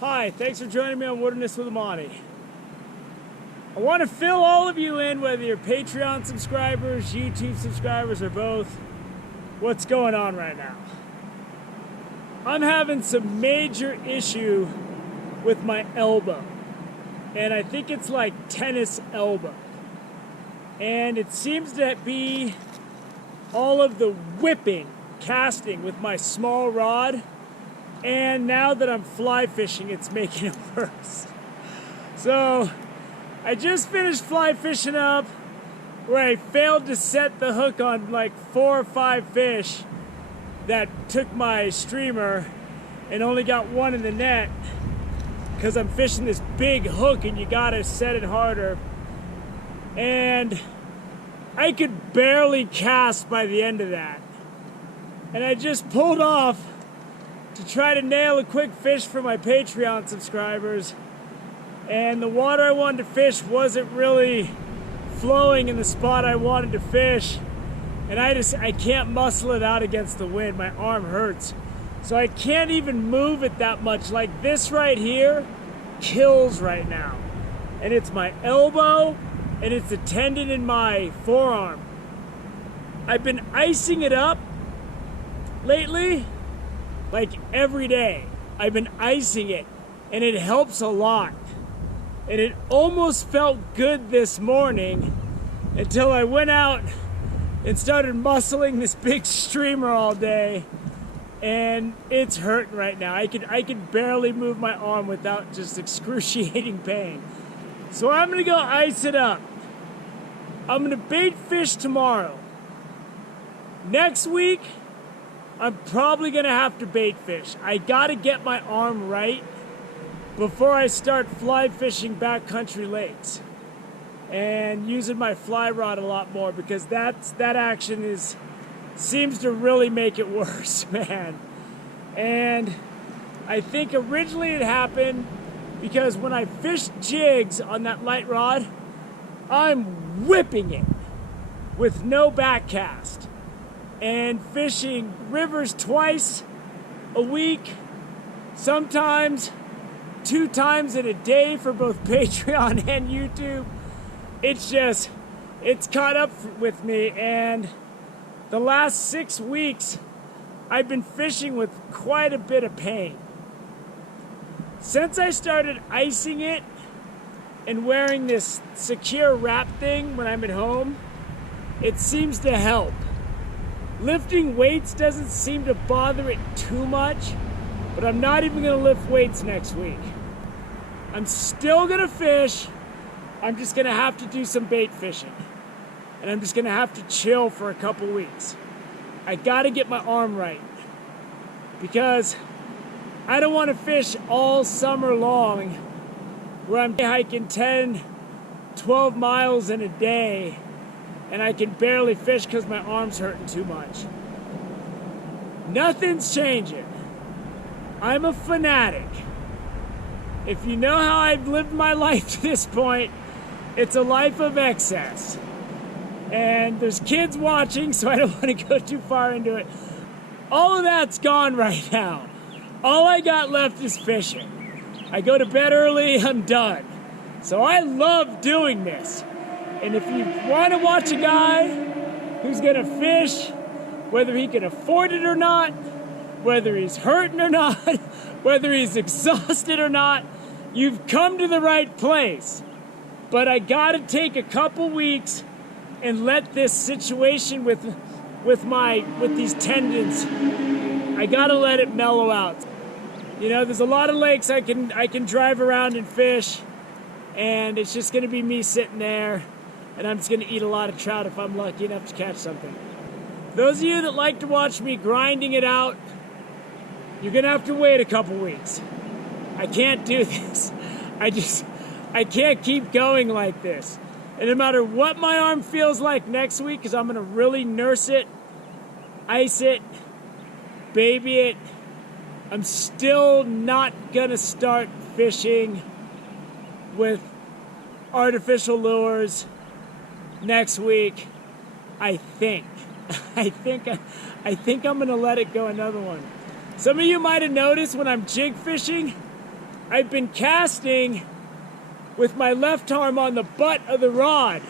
Hi, thanks for joining me on Wilderness with Amani. I want to fill all of you in, whether you're Patreon subscribers, YouTube subscribers, or both, what's going on right now. I'm having some major issue with my elbow, and I think it's like tennis elbow. And it seems to be all of the whipping, casting with my small rod. And now that I'm fly fishing, it's making it worse. So I just finished fly fishing up where I failed to set the hook on like 4 or 5 fish that took my streamer and only got one in the net because I'm fishing this big hook and you gotta set it harder. And I could barely cast by the end of that. And I just pulled off to try to nail a quick fish for my Patreon subscribers, and the water I wanted to fish wasn't really flowing in the spot I wanted to fish, and I can't muscle it out against the wind. My arm hurts, so I can't even move it that much. Like this right here kills right now, and it's my elbow and it's the tendon in my forearm. I've been icing it up lately. Like every day, I've been icing it, and it helps a lot. And it almost felt good this morning until I went out and started muscling this big streamer all day, and it's hurting right now. I could barely move my arm without just excruciating pain. So I'm gonna go ice it up. I'm gonna bait fish tomorrow. Next week, I'm probably gonna have to bait fish. I gotta get my arm right before I start fly fishing backcountry lakes and using my fly rod a lot more, because that action seems to really make it worse, man. And I think originally it happened because when I fish jigs on that light rod, I'm whipping it with no back cast. And fishing rivers twice a week, sometimes 2 times in a day for both Patreon and YouTube. It's caught up with me, and the last 6 weeks, I've been fishing with quite a bit of pain. Since I started icing it and wearing this secure wrap thing when I'm at home, it seems to help. Lifting weights doesn't seem to bother it too much, but I'm not even gonna lift weights next week. I'm still gonna fish. I'm just gonna have to do some bait fishing. And I'm just gonna have to chill for a couple weeks. I gotta get my arm right, because I don't wanna fish all summer long where I'm hiking 10, 12 miles in a day and I can barely fish because my arm's hurting too much. Nothing's changing. I'm a fanatic. If you know how I've lived my life to this point, it's a life of excess. And there's kids watching, so I don't want to go too far into it. All of that's gone right now. All I got left is fishing. I go to bed early, I'm done. So I love doing this. And if you want to watch a guy who's going to fish, whether he can afford it or not, whether he's hurting or not, whether he's exhausted or not, you've come to the right place. But I got to take a couple weeks and let this situation with these tendons, I got to let it mellow out. You know, there's a lot of lakes I can drive around and fish, and it's just going to be me sitting there. And I'm just going to eat a lot of trout if I'm lucky enough to catch something. Those of you that like to watch me grinding it out, you're going to have to wait a couple weeks. I can't do this. I can't keep going like this. And no matter what my arm feels like next week, because I'm going to really nurse it, ice it, baby it, I'm still not going to start fishing with artificial lures next week. I think I'm gonna let it go another one. Some of you might have noticed when I'm jig fishing, I've been casting with my left arm on the butt of the rod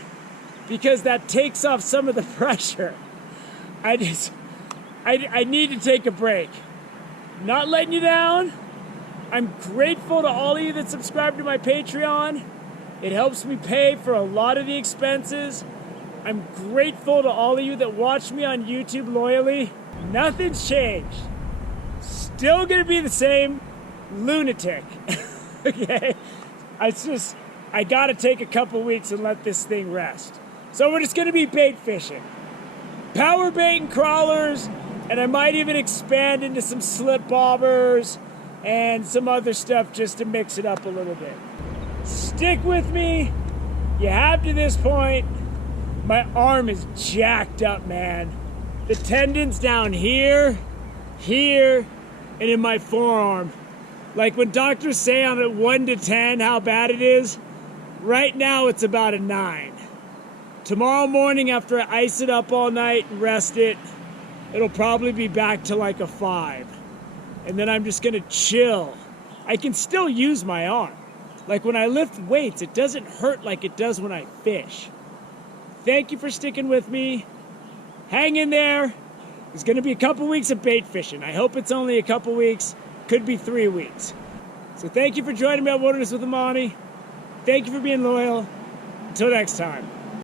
because that takes off some of the pressure. I need to take a break. Not letting you down. I'm grateful to all of you that subscribe to my Patreon. It helps me pay for a lot of the expenses. I'm grateful to all of you that watch me on YouTube loyally. Nothing's changed. Still gonna be the same lunatic. Okay? I gotta take a couple weeks and let this thing rest. So we're just gonna be bait fishing. Power bait and crawlers, and I might even expand into some slip bobbers and some other stuff just to mix it up a little bit. Stick with me. You have to this point. My arm is jacked up, man. The tendons down here, here, and in my forearm. Like when doctors say I'm at 1 to 10 how bad it is, right now it's about a 9. Tomorrow morning after I ice it up all night and rest it, it'll probably be back to like a 5. And then I'm just gonna chill. I can still use my arm. Like when I lift weights, it doesn't hurt like it does when I fish. Thank you for sticking with me. Hang in there. There's gonna be a couple weeks of bait fishing. I hope it's only a couple weeks. Could be 3 weeks. So thank you for joining me on Wilderness with Amani. Thank you for being loyal. Until next time.